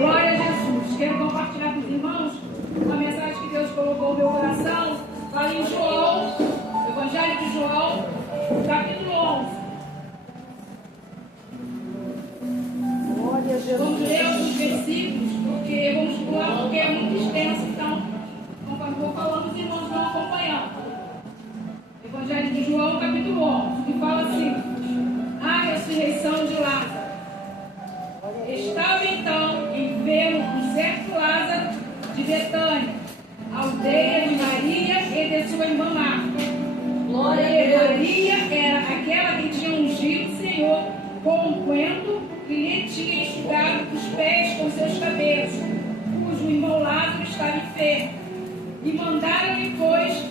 Glória a Jesus. Quero compartilhar com os irmãos uma mensagem que Deus colocou no meu coração. Fala em João, Evangelho de João, capítulo 11. Glória a Jesus. Vamos ler alguns versículos, porque vamos pular, porque é muito extenso. Então, conforme vou falando, os irmãos vão acompanhando. Evangelho de João, capítulo 11, que fala assim: a ressurreição de Lázaro. Estava então enfermo um certo Lázaro de Betânia, aldeia de Maria e de sua irmã Marta. Glória a Deus. Maria era aquela que tinha ungido o Senhor com unguento e lhe tinha enxugado os pés com seus cabelos, cujo irmão Lázaro estava enfermo. E mandaram-lhe, pois,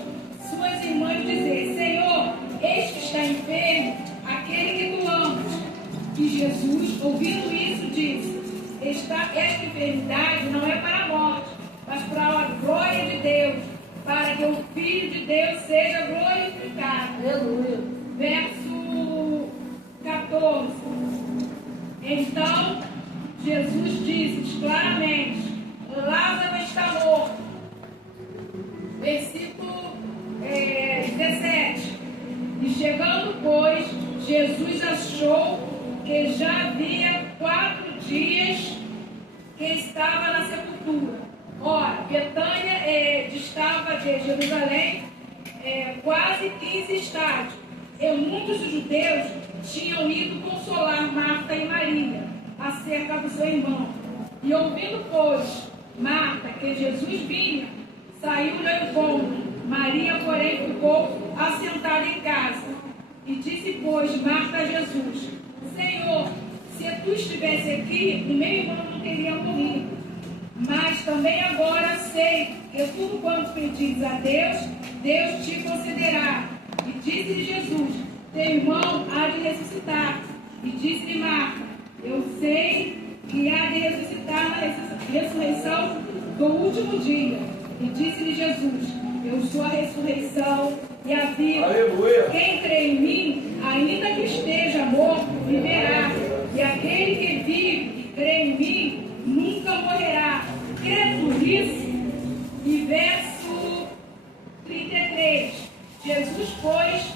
suas irmãs dizer: Senhor, eis que está enfermo aquele que tu amas. E Jesus, ouvindo isso, disse: esta enfermidade não é para a morte, mas para a glória de Deus, para que o Filho de Deus seja glorificado. Aleluia. Verso 14. Então Jesus disse claramente: Lázaro está morto. Versículo 17. E chegando, pois, Jesus achou que já havia 4 dias que estava na sepultura. Ora, Betânia distava de Jerusalém quase 15 estádios. E muitos judeus tinham ido consolar Marta e Maria acerca do seu irmão. E ouvindo, pois, Marta que Jesus vinha, saiu ao encontro. Maria, porém, ficou assentada em casa. E disse, pois, Marta a Jesus: Senhor, se tu estivesse aqui, o meu irmão não teria morrido. Mas também agora sei que tudo quanto pedires a Deus, Deus te concederá. E disse-lhe Jesus: teu irmão há de ressuscitar. E disse-lhe Marta: eu sei que há de ressuscitar na ressurreição do último dia. E disse-lhe Jesus: eu sou a ressurreição e a vida. Aleluia. Quem crê em mim, ainda que esteja morto, viverá. E aquele que vive e crê em mim, nunca morrerá. Crê por isso? E verso 33. Jesus, pois,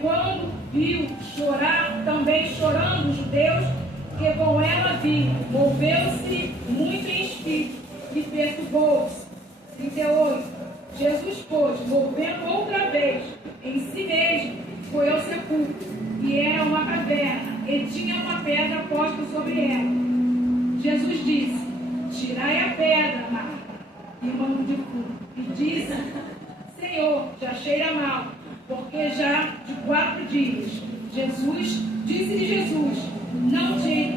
quando viu chorar, também chorando os judeus que com ela vinham, moveu-se muito em espírito e perturbou-se. 38. Jesus, pois, volvendo outra vez em si mesmo, foi ao sepulcro, e era uma caverna, e tinha uma pedra posta sobre ela. Jesus disse: tirai a pedra, Marta, irmã de culto. E disse: Senhor, já cheira mal, porque já de 4 dias. Disse-lhe Jesus: não te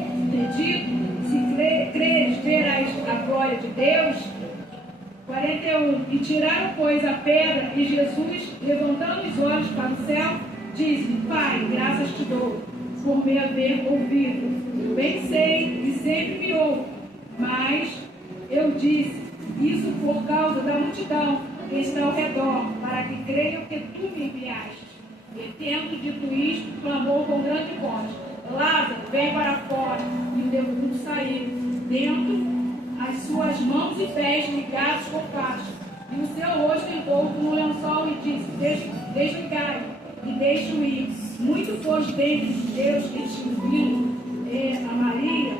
dito, se creres, verás a glória de Deus. 41. E tiraram, pois, a pedra, e Jesus, levantando os olhos para o céu, disse: Pai, graças te dou, por me haver ouvido. Bem sei, e sempre me ouve, mas eu disse isso por causa da multidão que está ao redor, para que creiam que tu me enviaste. E tendo dito isto, clamou com grande voz: Lázaro, vem para fora. E o defunto saiu, dentro as suas mãos e pés ligados com faixa, e o seu rosto envolto no lençol, e disse: desligai e deixe-o ir. Muito foi dentre os judeus que tinham vindo a Maria,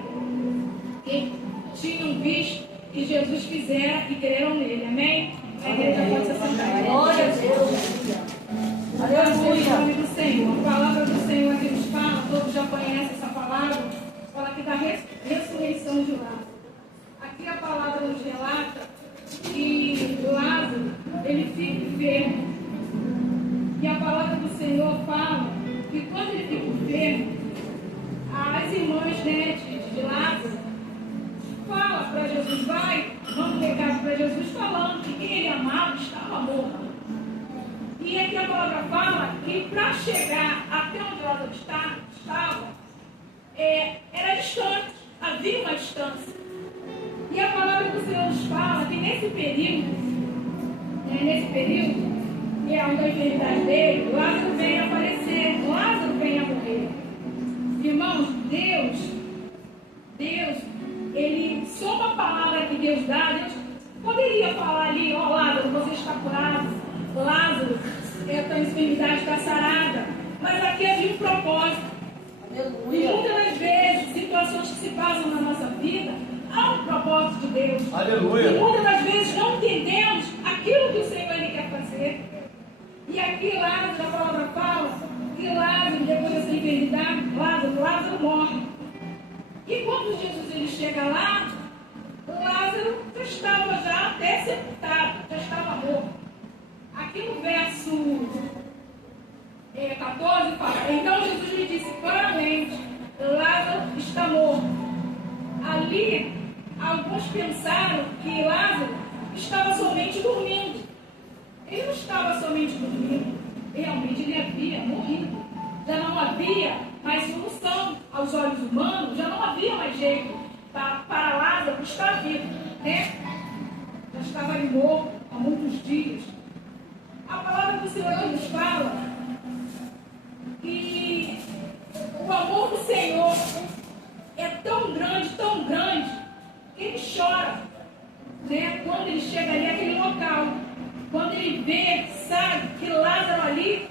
que tinham visto que Jesus fizera e creram nele. Amém? A igreja pode se assentar. Glória a Deus. Aleluia. Em nome do Senhor. A palavra do Senhor que nos fala, todos já conhecem essa palavra, fala aqui da ressurreição de Lázaro. Aqui a palavra nos relata que Lázaro, ele fica enfermo. E a palavra do Senhor fala que quando ele fica enfermo, as irmãs de Lázaro falam para Jesus: vai, manda um recado para Jesus falando que quem ele amava estava morto. E aqui a palavra fala que para chegar até onde Lázaro estava, era distante, havia uma distância. E a palavra do Senhor nos fala que nesse período, que é onde a enfermidade dele, Lázaro vem a aparecer, Lázaro vem a morrer. Irmãos, Deus, ele Deus dá, Deus poderia falar ali, ó Lázaro, você está curado, Lázaro, a tua enfermidade está sarada. Mas aqui havia um propósito. Aleluia. E muitas das vezes, situações que se passam na nossa vida, há um propósito de Deus. Aleluia. E muitas das vezes não entendemos aquilo que o Senhor ele quer fazer. E aqui Lázaro, a palavra fala que Lázaro, depois dessa enfermidade, Lázaro morre. E quando Jesus ele chega lá, Lázaro já estava até sepultado, já estava morto. Aqui no verso 14 fala, então Jesus lhe disse claramente, Lázaro está morto. Ali, alguns pensaram que Lázaro estava somente dormindo. Ele não estava somente dormindo, realmente ele havia morrido. Já não havia mais solução aos olhos humanos, já não havia mais jeito para Lázaro estar vivo, né? Já estava ali morto há muitos dias. A palavra do Senhor nos fala que o amor do Senhor é tão grande, que ele chora, né? Quando ele chega ali naquele local, quando ele vê, sabe, que Lázaro ali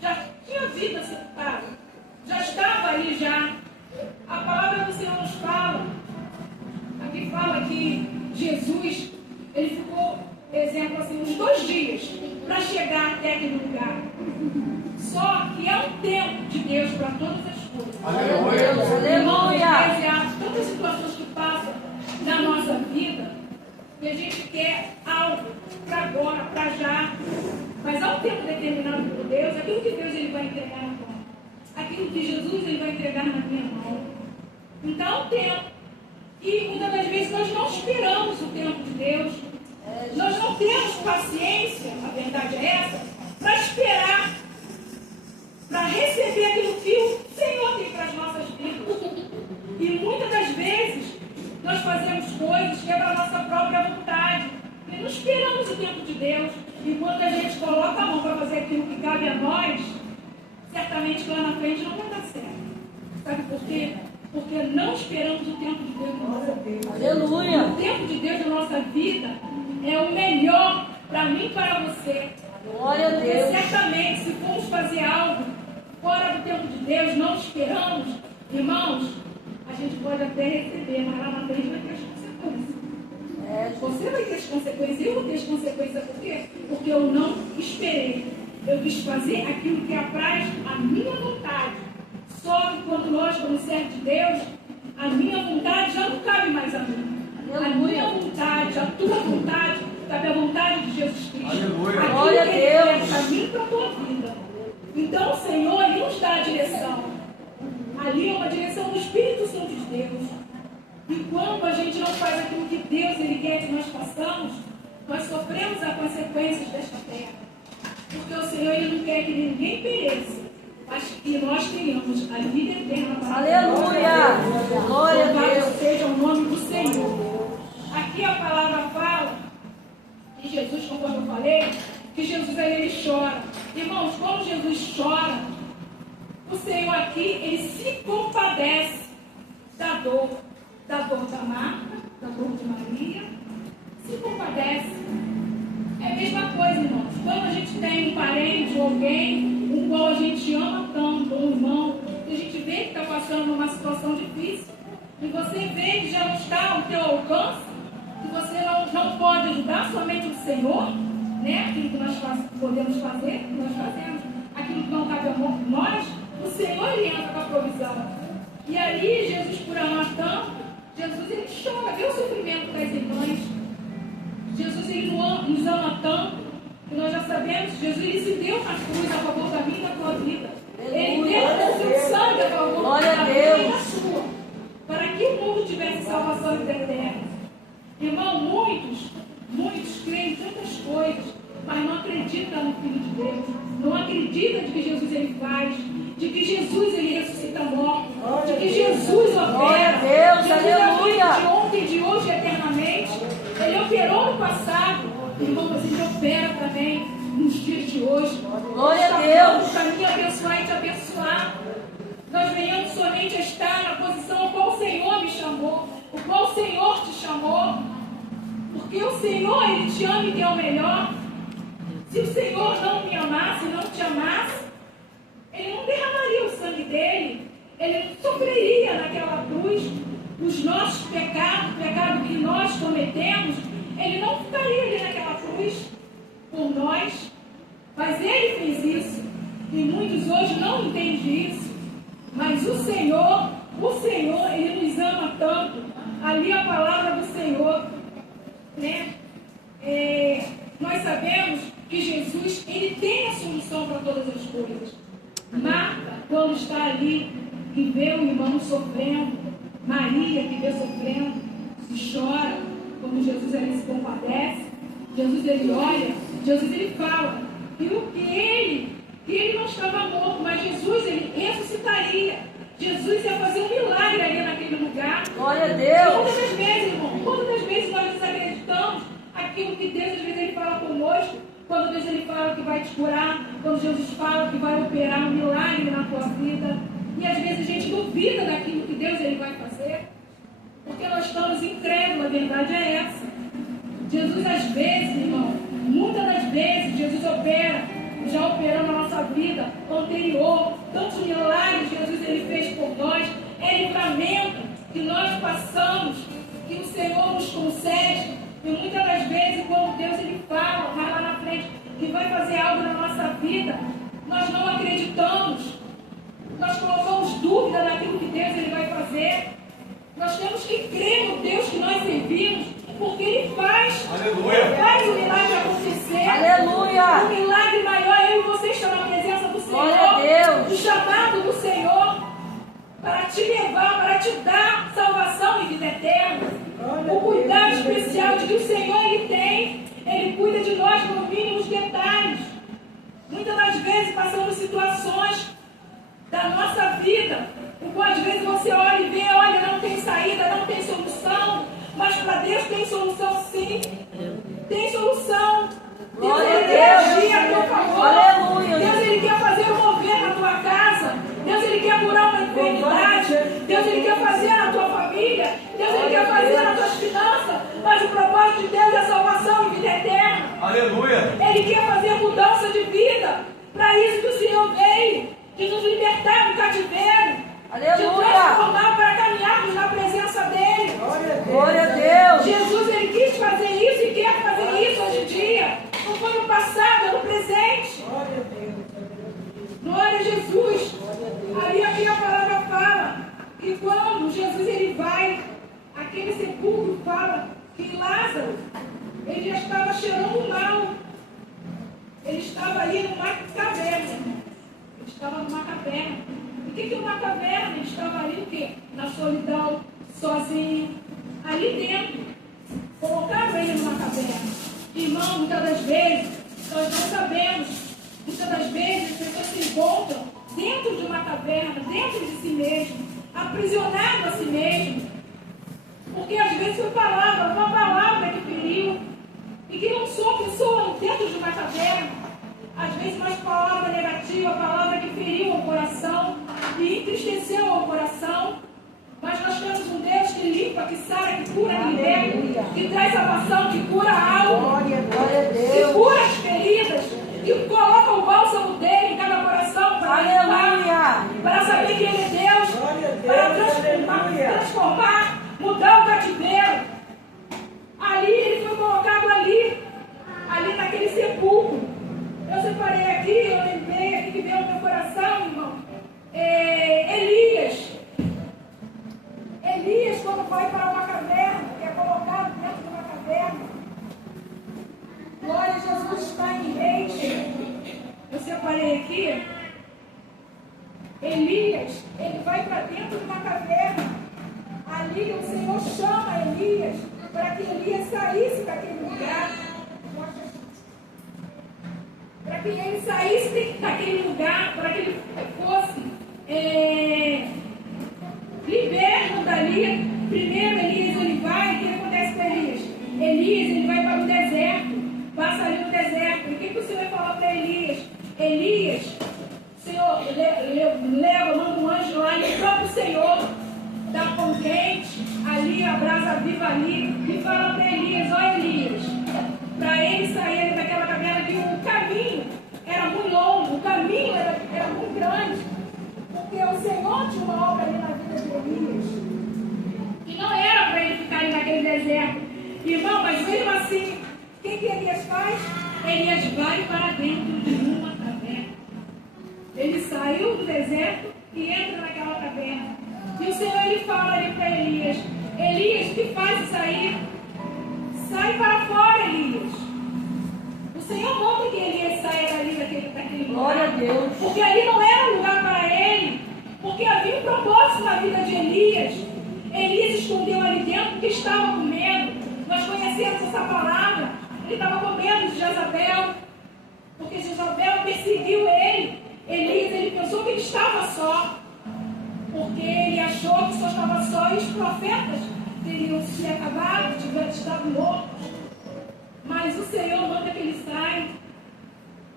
já tinha vida sepultada, já estava ali já. A palavra do Senhor nos fala, aqui fala que Jesus, ele ficou, exemplo assim, uns 2 dias para chegar até aquele lugar. Só que é um tempo de Deus para todas as coisas. Aleluia! Aleluia! Há tantas situações que passam na nossa vida que a gente quer algo para agora, para já. Mas há um tempo determinado por Deus, aquilo que Deus ele vai entregar na mão. Aquilo que Jesus ele vai entregar na minha mão. Então há um tempo. E muitas das vezes nós não esperamos o tempo de Deus. Nós não temos paciência, a verdade é essa, para esperar, para receber aquilo que o Senhor tem para as nossas vidas. E muitas das vezes nós fazemos coisas que é para a nossa própria vontade. E não esperamos o tempo de Deus. E quando a gente coloca a mão para fazer aquilo que cabe a nós, certamente lá na frente não vai dar certo. Sabe por quê? Porque não esperamos o tempo de Deus na nossa vida. Aleluia! O tempo de Deus na nossa vida é o melhor para mim e para você. Glória a Deus! Porque certamente, se formos fazer algo fora do tempo de Deus, não esperamos, irmãos, a gente pode até receber, mas lá na frente vai ter as consequências. Você vai ter as consequências, eu vou ter as consequências. Por quê? Porque eu não esperei. Eu quis fazer aquilo que apraz a minha vontade. Só que quando nós, como servos de Deus, a minha vontade já não cabe mais a mim. A minha vontade, a tua vontade, cabe a vontade de Jesus Cristo. Aleluia. Glória a Deus. Para mim e para a tua vida. Então o Senhor, ele nos dá a direção. Ali é uma direção do Espírito Santo de Deus. E quando a gente não faz aquilo que Deus ele quer que nós façamos, nós sofremos as consequências desta terra. Porque o Senhor ele não quer que ninguém pereça, mas que nós tenhamos a vida eterna. Aleluia! Glória a Deus! Seja o nome do Senhor. Aqui a palavra fala que Jesus, conforme eu falei, que Jesus ele chora. Irmãos, quando Jesus chora, o Senhor aqui, ele se compadece da dor da Marta, da dor de Maria, se compadece. É a mesma coisa, irmãos. Quando a gente tem um parente ou alguém, um qual a gente ama tanto, um irmão, e a gente vê que está passando uma situação difícil, e você vê que já não está ao teu alcance, que você não pode ajudar somente o Senhor, né? Aquilo que nós podemos fazer, nós fazemos. Aquilo que não cabe a nós, o Senhor ele entra com a provisão. E ali, Jesus, por amar tanto, Jesus ele chora, vê o sofrimento das irmãs. Jesus ele nos ama tanto, que nós já sabemos, Jesus ele se deu na cruz a favor da minha e da tua vida. Ele deu o seu sangue a favor da minha e da sua, para que o mundo tivesse salvação eterna. Irmão, muitos creem em tantas coisas, mas não acreditam no Filho de Deus, não acreditam de que Jesus ele faz, de que Jesus ele ressuscita morto, de que Jesus opera. Deus, aleluia! De ontem, de hoje, eternamente. Ele operou no passado, irmão, mas ele opera também nos dias de hoje. Glória a Deus! Para mim abençoar e te abençoar. Nós venhamos somente a estar na posição ao qual o Senhor me chamou, o qual o Senhor te chamou. Porque o Senhor, Ele te ama e quer o melhor. Se o Senhor não me amasse, não te amasse, Ele não derramaria o sangue dele. Ele não sofreria naquela cruz os nossos pecados, o pecado que nós cometemos. Ele não ficaria ali naquela cruz por nós. Mas Ele fez isso. E muitos hoje não entendem isso. Mas o Senhor, Ele nos ama tanto. Ali a palavra do Senhor, né? Nós sabemos que Jesus, Ele tem a solução para todas as coisas. Marta, quando está ali e vê o irmão sofrendo, Maria que vê sofrendo, se chora, quando Jesus ele se compadece, Jesus ele olha, Jesus ele fala que ele não estava morto, mas Jesus ele ressuscitaria. Jesus ia fazer um milagre ali naquele lugar. Glória a Deus. Todas as vezes, irmão, todas as vezes nós desacreditamos aquilo que Deus às vezes ele fala conosco. Quando Deus ele fala que vai te curar, quando Jesus fala que vai operar um milagre na tua vida, e às vezes a gente duvida daquilo que Deus ele vai fazer, porque nós estamos incrédulos, a verdade é essa. Jesus às vezes, irmão, muitas das vezes Jesus opera, já operou na nossa vida anterior, tantos milagres Jesus ele fez por nós, é livramento que nós passamos, que o Senhor nos concede. E muitas das vezes, quando Deus ele fala, vai lá na frente, que vai fazer algo na nossa vida, nós não acreditamos. Nós colocamos dúvida naquilo que Deus ele vai fazer. Nós temos que crer no Deus que nós servimos, porque Ele faz. Aleluia. Faz o milagre acontecer. Aleluia. O milagre maior é eu e você estar na presença do Senhor. Glória a Deus. O chamado do Senhor para te levar, para te dar salvação e vida eterna. O cuidado especial de que o Senhor Ele tem. Ele cuida de nós nos mínimos detalhes. Muitas das vezes passamos situações da nossa vida, o qual às vezes você olha e vê, olha, não tem saída, não tem solução, mas para Deus tem solução sim. Tem solução. Deus ele quer agir a teu favor. Aleluia. Deus ele quer fazer um mover na tua casa. Deus ele quer curar uma enfermidade. Deus ele quer fazer na tua família. Deus ele quer fazer nas tuas finanças. Mas o propósito de Deus é salvação e vida eterna. Aleluia. Ele quer fazer mudança de vida. Para isso que o Senhor veio, de nos libertar do cativeiro. Aleluia. De transformar para caminharmos na presença dele. Glória a Deus. Jesus ele quis fazer isso e quer fazer isso hoje em dia. Não foi no passado, é no presente. Glória a Jesus. Ali a palavra fala que quando Jesus ele vai, aquele sepulcro fala que Lázaro, ele já estava cheirando mal. Ele estava ali numa caverna. Ele estava numa caverna. O que é uma caverna? Ele estava ali o quê? Na solidão, sozinho, ali dentro. Colocaram ele numa caverna. Irmão, muitas das vezes, nós não sabemos. Muitas das vezes as pessoas se encontram dentro de uma caverna, dentro de si mesmo, aprisionado a si mesmo. Porque às vezes foi uma palavra que feriu, e que não sou pessoa dentro de uma caverna. Às vezes uma palavra negativa, palavra que feriu o coração e entristeceu o coração. Mas nós temos um Deus que limpa, que sara, que cura, que liberta, que traz salvação, que cura a alma, que cura as feridas, que coloca o bálsamo dele em cada coração para limpar, para saber que ele é Deus, para transformar, mudar o cativeiro. Ali ele foi colocado ali naquele sepulcro. Eu separei aqui, eu lembrei aqui que veio no meu coração, irmão. Elias, quando vai para uma caverna, que é colocado dentro de uma caverna. Glória a Jesus está em Reis. Eu separei aqui. Elias, ele vai para dentro de uma caverna. Ali o Senhor chama Elias para que Elias saísse daquele lugar. Para que ele saísse daquele lugar, para que ele fosse liberto dali. Primeiro Elias ele vai, o que acontece com Elias? Elias ele vai para o deserto, passa ali no deserto. E o que o Senhor vai falar para Elias? Elias, o Senhor manda um anjo lá e o próprio Senhor dá pão quente, ali a brasa viva ali, e fala para Elias, ó Elias, para ele sair daquela caverna, que o caminho era muito longo, o caminho era muito grande, porque o Senhor tinha uma obra ali na vida de Elias, e não era para ele ficar ali naquele deserto. Irmão, mas mesmo assim, o que Elias faz? Elias vai para dentro de uma caverna. Ele saiu do deserto e entra naquela caverna. E o Senhor ele fala ali para Elias: Elias, que faz sair? Sai para fora, Elias. O Senhor manda que Elias saia dali daquele lugar. Glória a Deus. Porque ali não era um lugar para ele. Porque havia um propósito na vida de Elias. Elias escondeu ali dentro porque estava com medo. Nós conhecemos essa palavra. Ele estava com medo de Jezabel. Porque Jezabel perseguiu ele. Elias, ele pensou que ele estava só. Porque ele achou que só estava só e os profetas teriam se acabado, tivessem estado mortos. Mas o Senhor manda que ele saia.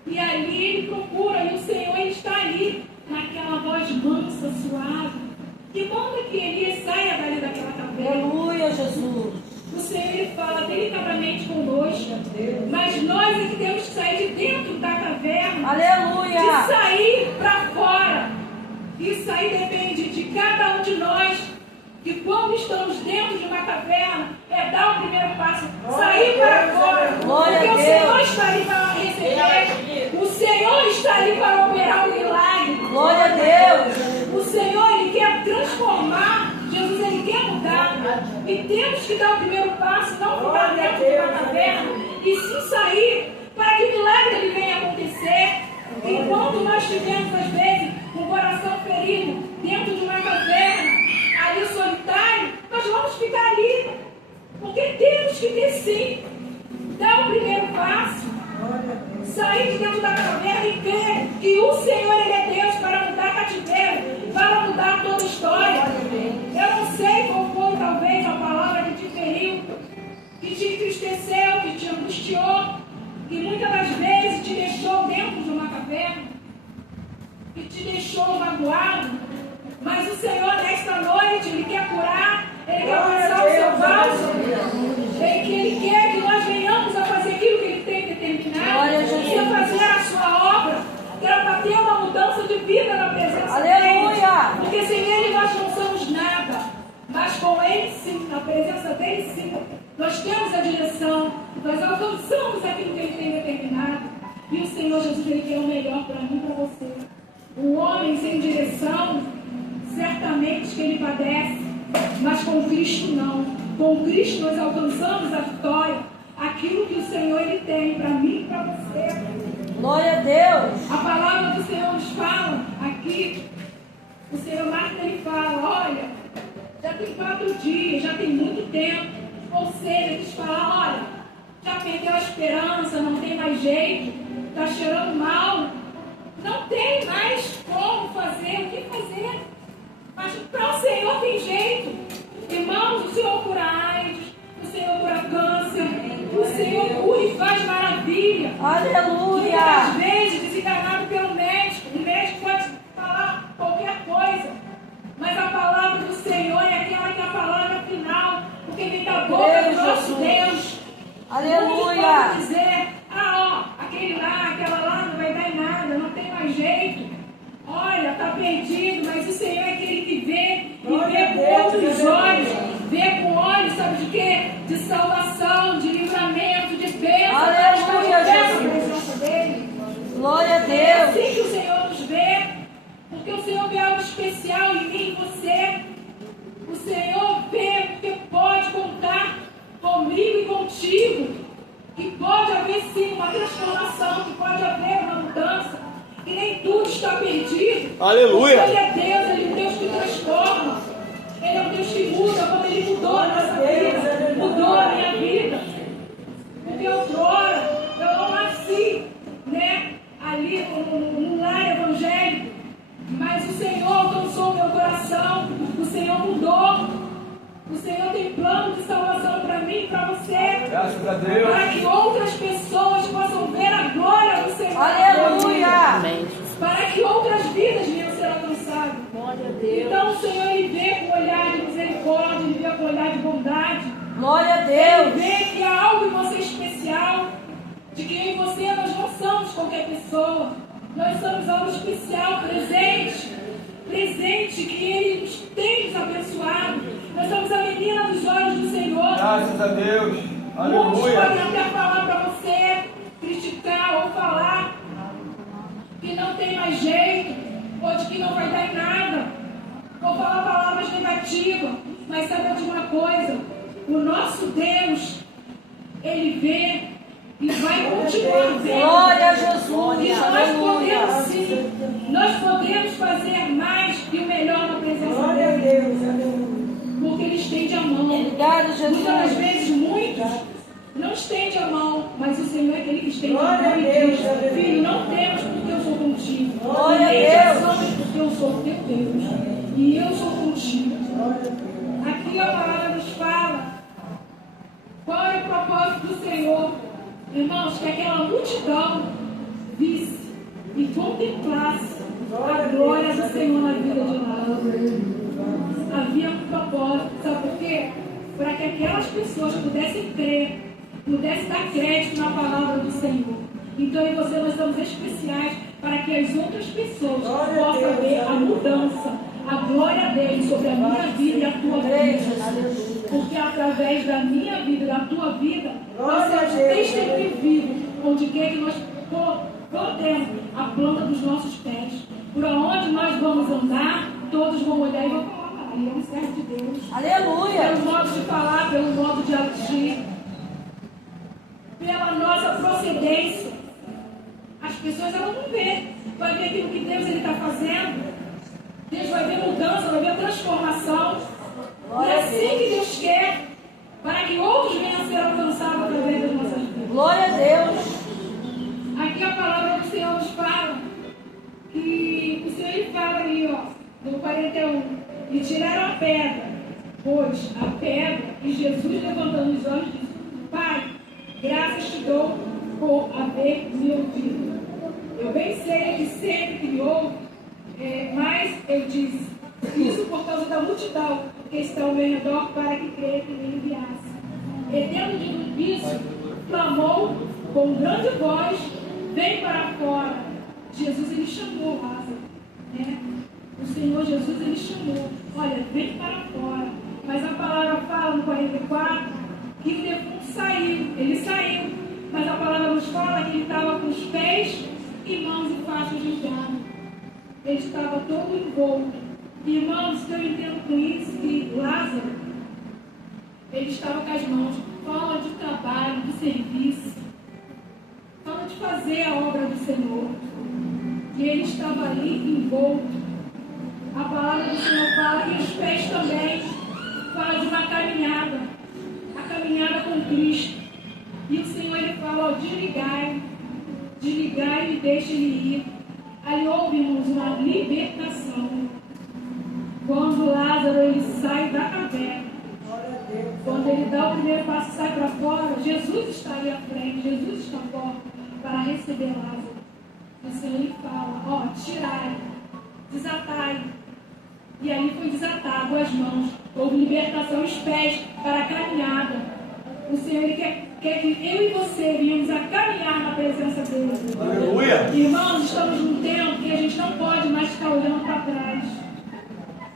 E ali ele procura, e o Senhor ele está ali, naquela voz mansa, suave, que manda que Elias saia dali daquela caverna. Aleluia, Jesus. O Senhor ele fala delicadamente conosco, mas nós é que temos que sair de dentro da caverna. Aleluia. De sair para fora. Isso aí depende de cada um de nós, que quando estamos dentro de uma caverna, é dar o primeiro passo, sair para fora. Glória Porque a o Deus. Senhor está ali para receber, o Senhor está ali para operar o milagre. Glória a Deus. O Senhor, Ele quer transformar, Jesus, Ele quer mudar. E temos que dar o primeiro passo, não ficar dentro de uma caverna, e sim sair, para que o milagre ele venha acontecer. Enquanto nós estivermos, às vezes, com o coração ferido, dentro de uma caverna, ali solitário, nós vamos ficar ali. Porque temos que ter sim, dar o primeiro passo, sair de dentro da caverna e crer que o Senhor ele é Deus para mudar cativeiro, para mudar toda a história. Eu não sei qual foi, talvez, a palavra que te feriu, que te entristeceu, que te angustiou, que muitas das vezes te deixou dentro de uma caverna, que te deixou magoado. Mas o Senhor, nesta noite, Ele quer curar, Ele quer passar o seu bálsamo, Ele quer que nós venhamos a fazer aquilo que Ele tem determinado, e a fazer a sua obra, para ter uma mudança de vida na presença Aleluia. dEle. Porque sem Ele nós não somos nada, mas com Ele sim, na presença dEle sim, nós temos a direção, nós alcançamos aquilo que Ele tem determinado. E o Senhor Jesus, Ele quer o melhor para mim e para você. O homem sem direção, certamente que ele padece, mas com Cristo não. Com Cristo nós alcançamos a vitória, aquilo que o Senhor Ele tem para mim e para você. Glória a Deus. A palavra do Senhor nos fala aqui, o Senhor Marcos ele fala, olha, já tem 4 dias, já tem muito tempo. Ou seja, eles falam, olha, já perdeu a esperança, não tem mais jeito, está cheirando mal, não tem mais como fazer, o que fazer. Mas para o Senhor tem jeito. Irmãos, o Senhor cura AIDS, o Senhor cura câncer, o Senhor cura e faz maravilha. Aleluia. Muitas vezes, desenganado pelo médico, o médico pode falar qualquer coisa, mas a palavra do Senhor é aquela que é a palavra final, porque vem da boca do nosso Deus. Aleluia. Pode dizer, aquele lá, aquela lá não vai dar em nada, não tem mais jeito. Olha, está perdido, mas o Senhor é aquele que vê e vê com outros olhos, vê com olhos, sabe de quê? De salvação, de livramento, de bênção. Aleluia, Jesus. Dele. Glória a É Deus. assim que o Senhor nos vê, porque o Senhor vê algo especial em mim e em você. O Senhor vê porque pode contar comigo e contigo, que pode haver sim uma transformação, que pode haver uma mudança, que nem tudo está perdido. Aleluia. Ele é Deus, Ele é um Deus que transforma, Ele é um Deus que muda, como Ele mudou a nossa vida, mudou a minha vida. Porque outrora eu não nasci, ali no lar evangélico, mas o Senhor alcançou o meu coração, o Senhor mudou. O Senhor tem plano de salvação para mim e para você. Graças a Deus. Para que outras pessoas possam ver a glória do Senhor. Aleluia. Para que outras vidas venham ser alcançadas. Glória a Deus. Então o Senhor ele vê com olhar de misericórdia, ele vê com olhar de bondade. Glória a Ele Deus. vê que há algo em você especial, de que eu e você nós não somos qualquer pessoa. Nós somos algo especial, presente que Ele nos tem nos abençoado. Nós somos a menina dos olhos do Senhor. Graças a Deus. Muitos Aleluia. podem até falar para você, criticar ou falar que não tem mais jeito, ou de que não vai dar em nada, ou falar palavras negativas. Mas saiba de uma coisa, o nosso Deus, Ele vê e vai continuar vendo. Glória a Jesus. E nós Aleluia. podemos sim, nós podemos fazer mais e o melhor na presença Glória a dele. Deus, aleluia. Porque Ele estende a mão. Obrigado, Muitas das Jesus. vezes, muitos não estende a mão, mas o Senhor é aquele que estende a Glória mão a e Deus, diz: aleluia. Filho, não temas porque eu sou contigo. Glória a Nem Deus. somos porque eu sou teu Deus. E eu sou contigo. Aqui a palavra nos fala qual é o propósito do Senhor. Irmãos, que aquela multidão visse e contemplasse a glória do Senhor na vida de Lázaro. Havia um propósito, sabe por quê? Para que aquelas pessoas pudessem crer, pudessem dar crédito na palavra do Senhor. Então, eu e você, nós somos especiais para que as outras pessoas possam ver a mudança, a glória dele sobre a minha vida e a tua vida. Porque através da minha vida e da tua vida, nós somos testemunho vivo, onde quer que nós plantemos a planta dos nossos pés. Por onde nós vamos andar, todos vão olhar e vão falar: ele é um servo de Deus. Aleluia. Pelo modo de falar, pelo modo de agir, pela nossa procedência. As pessoas elas vão ver, vai ver aquilo que Deus está fazendo. Deus vai ver mudança, vai ver transformação. E é assim que Deus quer, para que outros venham a ser alcançados através das nossas vidas. Glória a Deus. Aqui a palavra do Senhor nos fala que o Senhor ele fala ali, ó, no 41, e tiraram a pedra, pois a pedra, e Jesus levantando os olhos disse: Pai, graças te dou por haver me ouvido. Eu bem sei que sempre que me ouve, mas eu disse isso por causa da multidão que está ao meu redor, para que creia que me enviasse. E tendo dito isso, clamou com grande voz: vem para fora. Jesus ele chamou Lázaro, né? O Senhor Jesus ele chamou: olha, vem para fora. Mas a palavra fala no 44 que o defunto saiu, ele saiu. Mas a palavra nos fala que ele estava com os pés e mãos e faixas de gado. Ele estava todo envolto. Irmãos, eu entendo com isso que Lázaro, ele estava com as mãos, fala de trabalho, de serviço, fala de fazer a obra do Senhor. E ele estava ali envolto. A palavra do Senhor fala que os pés também fala de uma caminhada, a caminhada com Cristo. E o Senhor ele fala: ó, desligai e deixe ele ir. Ali houve, irmãos, uma libertação. Quando Lázaro ele sai da caverna, quando ele dá o primeiro passo e sai para fora, Jesus está ali à frente, Jesus está fora para receber Lázaro. O Senhor ele fala: ó, tirai, desatai. E aí foi desatado as mãos, houve libertação, os pés para a caminhada. O Senhor ele quer que eu e você venhamos a caminhar na presença dele. Aleluia. Irmãos, estamos num tempo que a gente não pode mais ficar olhando para trás.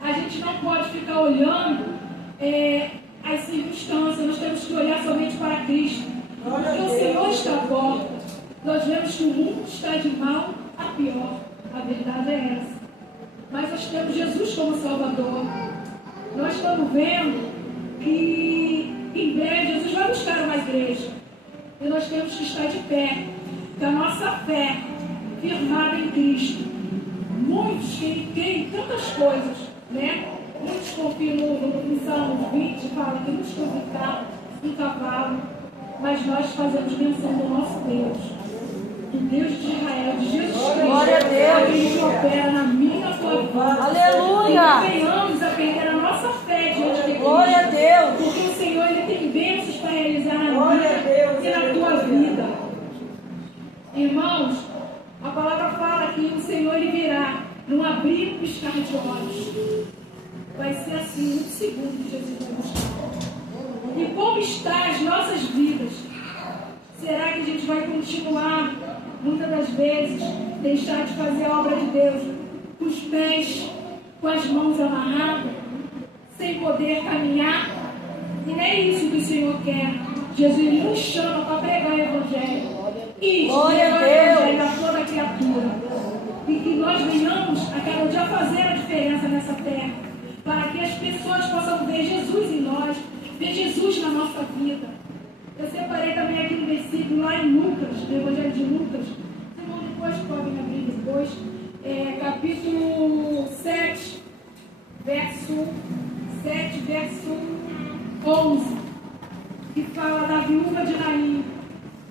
A gente não pode ficar olhando as circunstâncias. Nós temos que olhar somente para Cristo. Porque o Senhor está à porta. Nós vemos que o mundo está de mal a pior. A verdade é essa. Mas nós temos Jesus como Salvador. Nós estamos vendo que em breve Jesus vai buscar uma igreja. E nós temos que estar de pé. Com a nossa fé firmada em Cristo. Muitos que creem em tantas coisas, né? Muitos confiam no Salmo 20, fala que muitos confiam em cavalo. Mas nós fazemos menção do nosso Deus. Do Deus de Israel, de Jesus Cristo. Glória a Deus. Aquele que opera na minha e na tua vida. Aleluia. Que venhamos a perder a nossa fé diante de Cristo. Glória a Deus. Porque o Senhor ele tem bênçãos para realizar na Glória a minha Deus, e na tua aleluia. vida. Irmãos, a palavra fala que o Senhor ele virá num abrir e piscar de olhos. vai ser assim, um segundo que Jesus vai buscar. E como estão as nossas vidas? Será que a gente vai continuar, muitas das vezes, deixar de fazer a obra de Deus com os pés, com as mãos amarradas, sem poder caminhar? E não é isso que o Senhor quer. Jesus nos chama para pregar o Evangelho. E pregar o Evangelho a toda criatura. E que nós venhamos a cada dia fazer a diferença nessa terra. Para que as pessoas possam ver Jesus em nós, ver Jesus na nossa vida. Eu separei também aqui um versículo lá em Lucas, no Evangelho de Lucas. Vocês vão depois, podem abrir depois. Capítulo 7, verso 11. Que fala da viúva de Naim.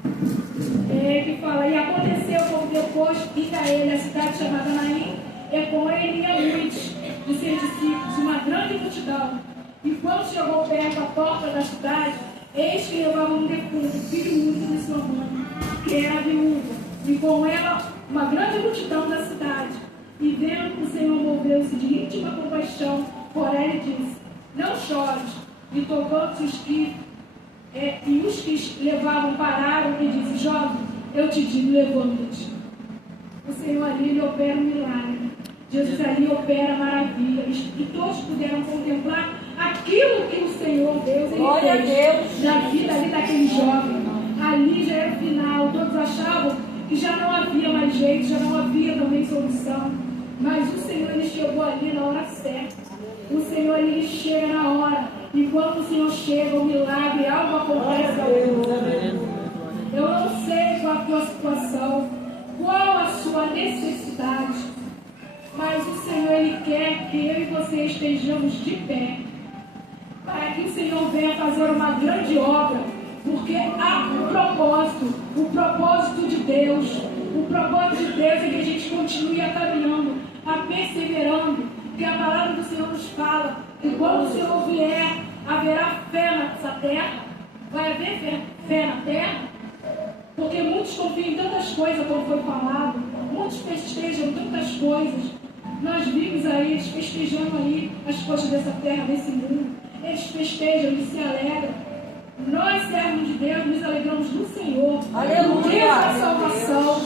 Que fala, e aconteceu como depois ida ele a cidade chamada Naim, e com ele ia muitos de seus discípulos, uma grande multidão. E quando chegou perto da porta da cidade, eis que levava um defunto, filho único de sua mãe, que era viúva, e com ela uma grande multidão da cidade. E vendo que o Senhor moveu-se de íntima compaixão por ela, e disse, não chores. E tocando-se e os que levavam pararam e disse, jovem, eu te digo, levanta-te. O Senhor ali ele opera um milagre. Jesus ali opera maravilha. E todos puderam contemplar aquilo que o Senhor Deus ele fez na vida ali daquele jovem. Ali já era o final. Todos achavam que já não havia mais jeito, já não havia também solução. Mas o Senhor ele chegou ali na hora certa. O Senhor ele chega na hora. E quando o Senhor chega, o milagre, algo acontece ao mundo. Eu não sei qual a tua situação, qual a sua necessidade, mas o Senhor ele quer que eu e você estejamos de pé, para que o Senhor venha fazer uma grande obra, porque há um propósito, o propósito de Deus. O propósito de Deus é que a gente continue caminhando, perseverando, porque a palavra do Senhor nos fala que quando o Senhor vier, haverá fé nessa terra. Vai haver fé na terra? Porque muitos confiam em tantas coisas, como foi falado. Muitos festejam tantas coisas. Nós vimos aí, eles festejando aí as coisas dessa terra, desse mundo. Eles festejam, eles se alegram. Nós, servos de Deus, nos alegramos no Senhor. Aleluia! Deus da salvação.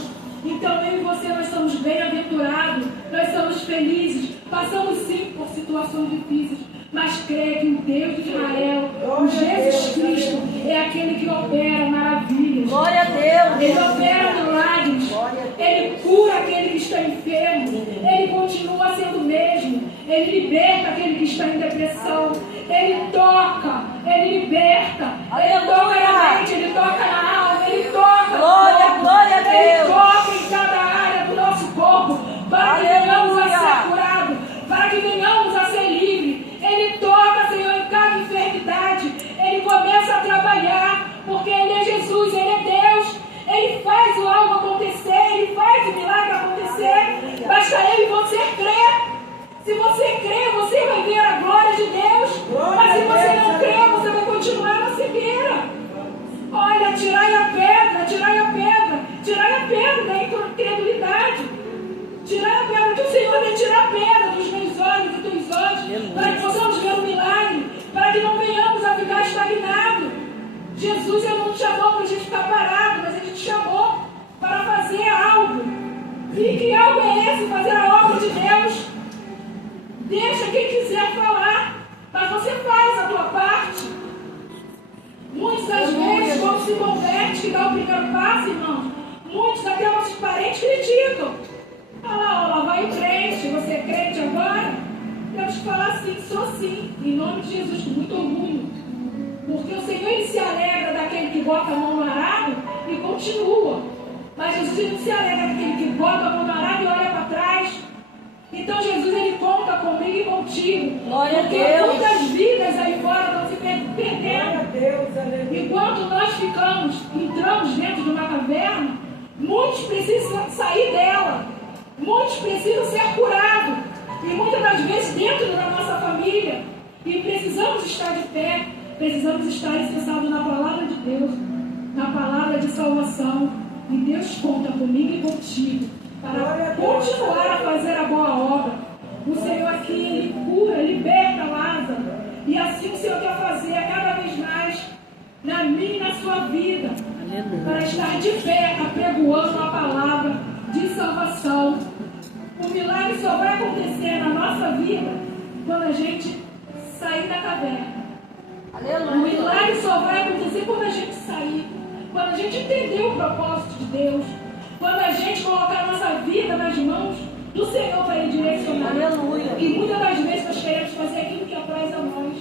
Então, eu e você, nós somos bem-aventurados. Nós somos felizes. Passamos sim por situações difíceis. Mas creio que o Deus de Israel, o Jesus Cristo, é aquele que opera maravilhas. Glória a Deus. Ele opera milagres. Ele cura aquele que está enfermo. Ele continua sendo o mesmo. Ele liberta aquele que está em depressão. Ele toca. Ele liberta. Ele toca na mente. Ele toca na alma. Ele toca. Glória a Deus. Ele toca em cada área do nosso corpo. Para que venhamos a ser curados. Para que venhamos a ser livres. Ele toca, Senhor, em cada enfermidade. Ele começa a trabalhar, porque Ele é Jesus, Ele é Deus. Ele faz o algo acontecer, Ele faz o milagre acontecer. Basta eu e você crer. Se você crer, você vai ver a glória de Deus. Mas se você não crer, você vai continuar na cegueira. Olha, tirai a pedra, tirai a pedra, tirai a pedra da incredulidade. Tirar a pedra, que o Senhor vem tirar a pedra dos meus olhos e dos olhos, para que possamos ver um milagre, para que não venhamos a ficar estagnados. Jesus ele não te chamou para a gente ficar parado, mas Ele te chamou para fazer algo. E que algo é esse? Fazer a obra de Deus. Deixa quem quiser falar, mas você faz a tua parte. Muitas das vezes, quando se converte, que dá o primeiro passo, irmãos, muitos até nossos parentes criticam. Olha lá, vai o crente, você é crente agora? Eu te falar assim, sou sim, em nome de Jesus, com muito orgulho. Porque o Senhor ele se alegra daquele que bota a mão no arado e continua. Mas Jesus ele não se alegra daquele que bota a mão no arado e olha para trás. Então Jesus ele conta comigo e contigo. Glória porque a Deus. muitas vidas aí fora estão se perdendo. Enquanto nós entramos dentro de uma caverna, muitos precisam sair dela. Muitos precisam ser curados. E muitas das vezes dentro da nossa família. E precisamos estar de pé. Precisamos estar alicerçados na palavra de Deus. Na palavra de salvação. E Deus conta comigo e contigo. Para continuar a fazer a boa obra. O Senhor aqui, Ele cura, liberta Lázaro. E assim o Senhor quer fazer cada vez mais na minha e na sua vida. Para estar de pé, apregoando a palavra de salvação. O milagre só vai acontecer na nossa vida quando a gente sair da caverna. O milagre só vai acontecer quando a gente sair. Quando a gente entender o propósito de Deus. Quando a gente colocar a nossa vida nas mãos do Senhor para Ele direcionar. E muitas das vezes nós queremos fazer aquilo que apraz a nós.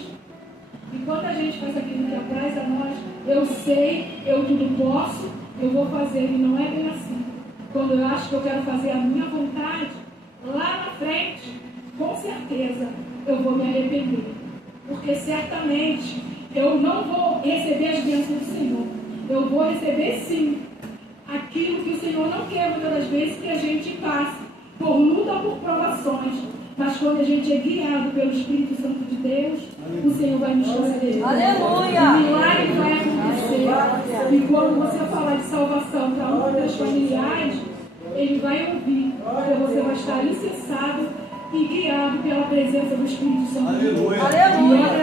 E quando a gente faz aquilo que apraz a nós, eu sei, eu tudo posso, eu vou fazer. E não é bem assim. Quando eu acho que eu quero fazer a minha vontade, lá na frente, com certeza, eu vou me arrepender. Porque certamente eu não vou receber as bênçãos do Senhor. Eu vou receber sim aquilo que o Senhor não quer muitas das vezes que a gente passe por luta, por provações. Mas quando a gente é guiado pelo Espírito Santo de Deus, o Senhor vai nos conceder. Aleluia! O milagre vai acontecer. E quando você falar de salvação para um dos familiares, ele vai ouvir. Porque você vai estar alicerçado e guiado pela presença do Espírito Santo. Aleluia! E